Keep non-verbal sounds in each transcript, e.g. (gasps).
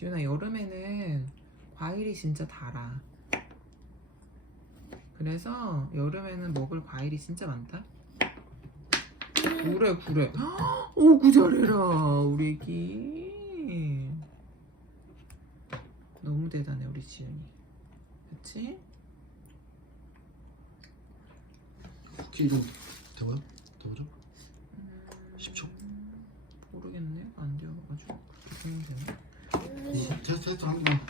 지훈아 여름에는 과일이 진짜 달아. 그래서 여름에는 먹을 과일이 진짜 많다. 그래 그래. 오 구 잘해라 우리 애기. 너무 대단해 우리 지훈이. 그치? 킬좀 되고요? 되고죠? 10초? 모르겠네. 안 되어가지고 그렇게 되면 되나? 이 테스트 한 번만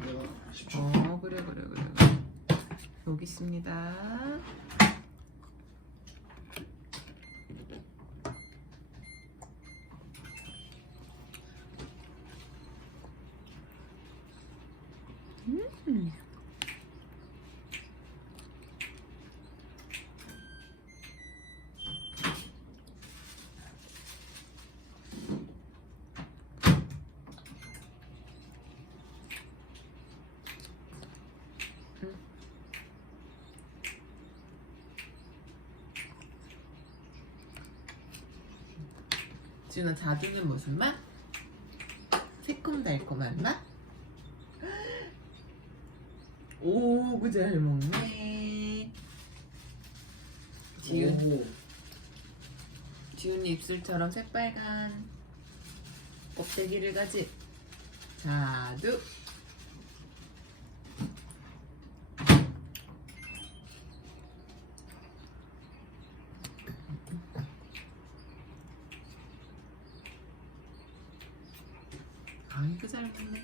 내가 10초 어 그래 그래 그래. 여기 있습니다. 음. 지훈아 자두는 무슨 맛? 새콤달콤한 맛? (gasps) 오구 잘 먹네. 지훈 오, 지훈 입술처럼 새빨간 껍데기를 가진 자두. 아이고 잘 먹네.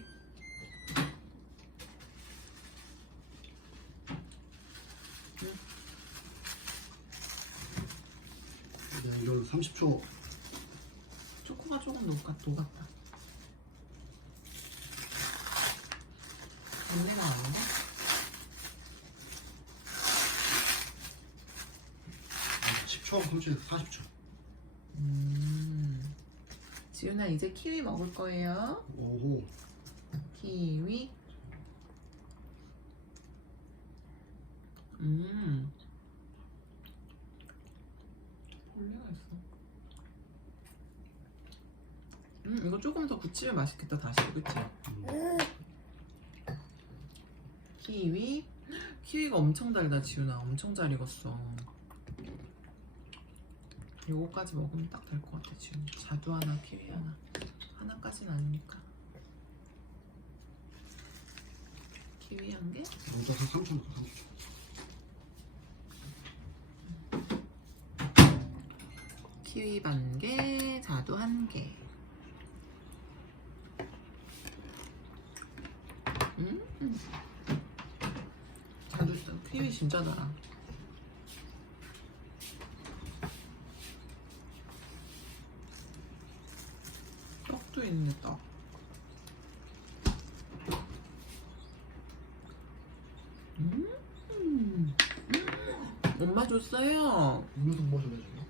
네, 이건 30초 초코가 조금 녹았, 녹았다. 냄새가 나는데? 10초 30초 40초 음. 지훈아 이제 키위 먹을 거예요. 오호 키위. 음. 벌레가 있어. 음, 이거 조금 더 굳히면 맛있겠다, 다시, 그치? 키위. (gasps) 키위가 엄청 달다, 지훈아. 엄청 잘 익었어. 요거까지 먹으면 딱 될 것 같아, 지훈. 자두 하나, 키위 하나. 하나까지는 아니니까. 키위 한 개? 모자 3초 30초 키위 반 개, 자두 한 개. 음, 음. 자두 진짜 키위 진짜 달아. 떡도 떡. 음, 음. 엄마 줬어요. 음료수 뭐좀 해줄래?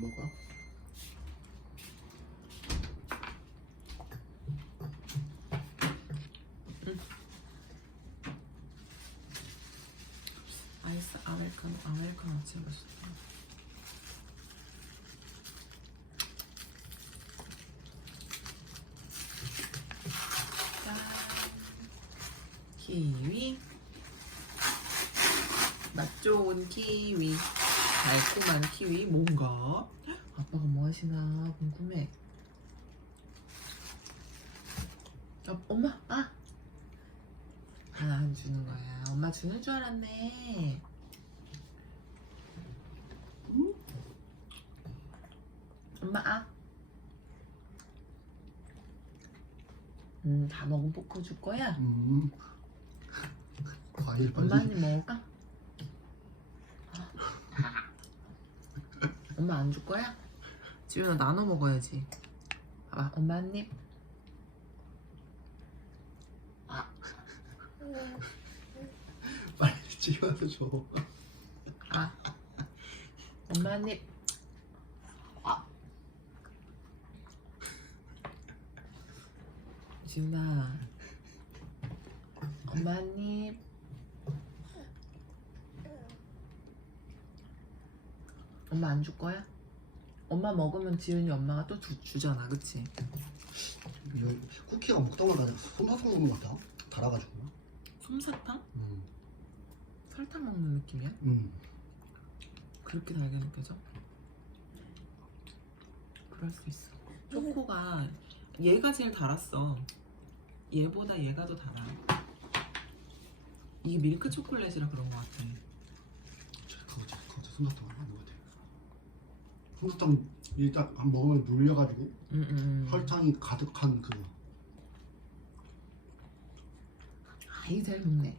먹을까? 아이스 아메리카노 아메리카노 찍었어. 키위. 맛 좋은 키위. 달콤한 키위 뭔가? 아빠가 뭐 하시나 궁금해. 어, 엄마 아. 하나 안 주는 거야. 엄마 주는 줄 알았네. 엄마 아. 음, 다 먹은 포크 줄 거야? 음 과일 엄마 빨리 한입 먹을까? (laughs) 엄마 안 줄 거야? 지훈아 나눠 먹어야지. 봐봐, 엄마 한 입. (laughs) 빨리 찍어서 줘 아, 엄마 한 입. 지훈아, 엄마 한 입. 엄마 안 줄 거야? 엄마 먹으면 지은이 엄마가 또 주, 주잖아 그치? 이거 쿠키가 먹다마다 솜사탕 먹는 것 같아 달아가지고 솜사탕? 음. 설탕 먹는 느낌이야? 음. 그렇게 달게 느껴져? 그럴 수 있어 초코가 얘가 제일 달았어 얘보다 얘가 더 달아 이게 밀크 초콜릿이라 그런 것 같아 그거 진짜 그거 진짜 솜사탕 맞는 일단 한 먹으면 눌려가지고 음, 음, 음. 설탕이 가득한 그 아 이게 잘 먹네.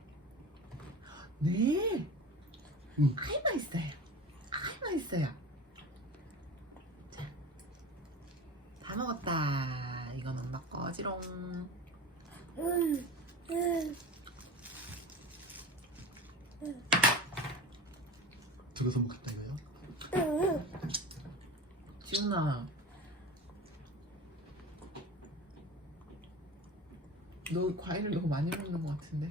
네? 음. 아이 맛있어요. 아이 맛있어요. 자, 다 먹었다. 이건 엄마 거지롱. 들어서 먹겠다 이거요? 지훈아. 너 과일을 너무 많이 먹는 것 같은데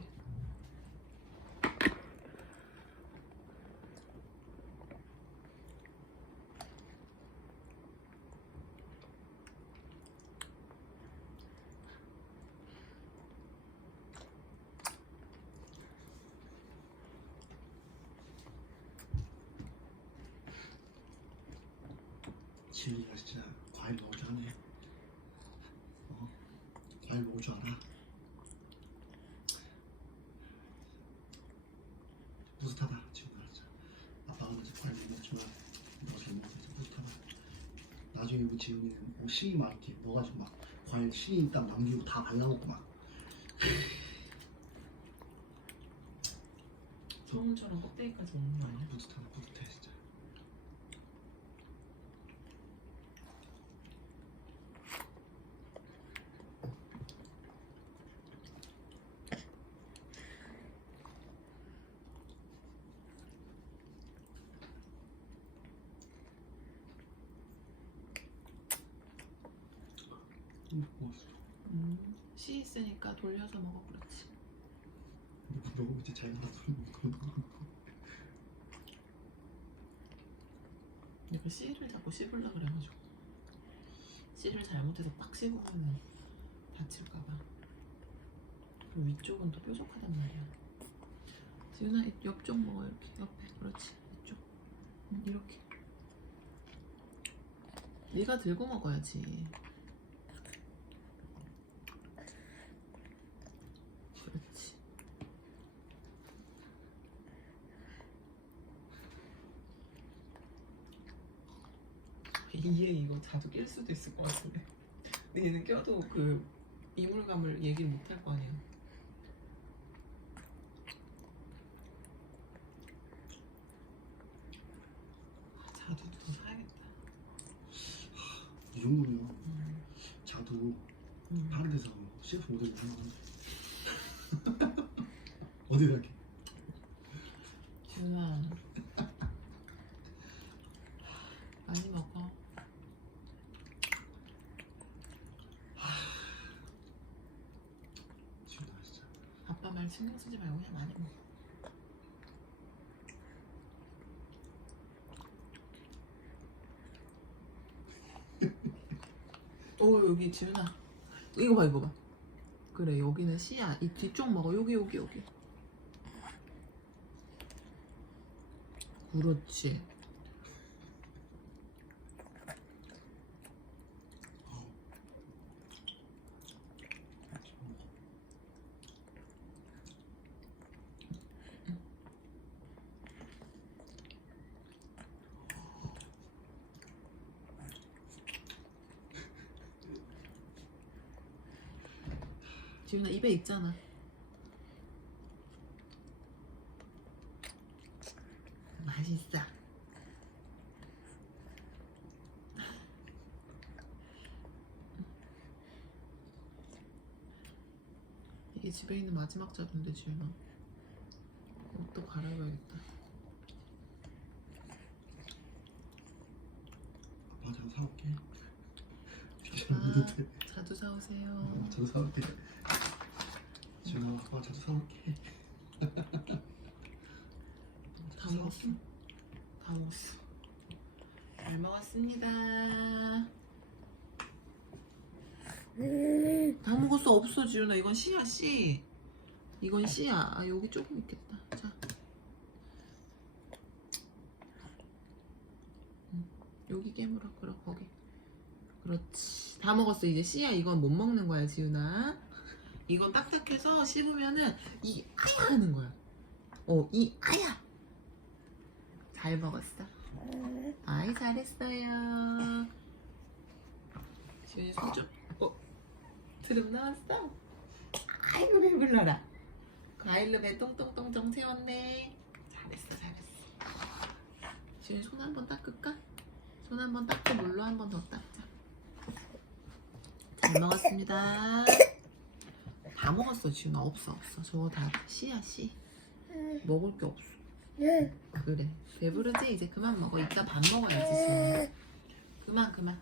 지은이가 진짜 과일 먹을 줄 아네. 어? 과일 먹을 줄 알아? 뿌듯하다. 지훈아 진짜 아빠가 이제 과일 못 먹지만 너가 잘 먹어서 뿌듯하다. 나중에 우리 지훈이는 뭐 신이 막 이렇게 먹어가지고 막 과일 신이 딱 남기고 다 발라먹고 막. 소금처럼 껍데기까지 먹는 거 아니야? 뿌듯하다. 뿌듯해 진짜 음, 씨 있으니까 돌려서 먹어 그렇지. 부러워 이제 잘 나서 내가 씨를 자꾸 씹으려 그래가지고. 씨를 잘못해서 빡 씹으면 다칠까봐. 위쪽은 더 뾰족하단 말이야. 지훈아 이 옆쪽 먹어 이렇게. 옆에 그렇지. 이쪽. 응, 이렇게. 네가 들고 먹어야지 이해 이거 자주 낄 수도 있을 것 같은데. 근데 얘는 껴도 그 이물감을 얘기 를 못할 거 아니야 아, 자두도 더 사야겠다. 이 정도면 음, 자두 음. 다른 데서 CF 모델 건데. 어디다 이렇게? 지훈아 많이 먹어 지훈아 진짜 아빠 말 신경 쓰지 말고 그냥 많이 먹어 오 어, 여기 지훈아. 이거 봐 이거 봐. 그래 여기는 씨야. 이 뒤쪽 먹어. 여기 여기 여기. 그렇지 지훈아 입에 있잖아. 맛있어. 이게 집에 있는 마지막 자두인데 지훈아. 옷도 갈아입어야겠다. 아빠 자두 사올게. 아, 자두 사오세요. 자두 사올게 지훈아 아빠 자두 사올게 다 먹었어 다 먹었어 잘 먹었습니다. 다 먹었어 없어 지훈아 이건 씨야 씨. 이건 씨야. 아 여기 조금 있겠다. 자. 음, 여기 깨물어 그럼 거기. 그렇지. 다 먹었어 이제 씨야 이건 못 먹는 거야 지훈아. 이건 딱딱해서 씹으면은 이 아야 하는 거야. 어 이 아야. 잘 먹었어. 아이 잘했어요. 지훈이 손 좀. 어 드럼 나왔어. 아이고 배불러라. 과일로 배 똥똥똥똥 채웠네. 잘했어 잘했어. 지훈이 손 한번 닦을까? 손 한번 닦고 물로 한번 더 닦자. 잘 먹었습니다. 다 먹었어 지훈아 없어 없어 저거 다 씨야 씨. 먹을 게 없어. 그래 배부르지 이제 그만 먹어 이따 밥 먹어야지 지훈아. 그만 그만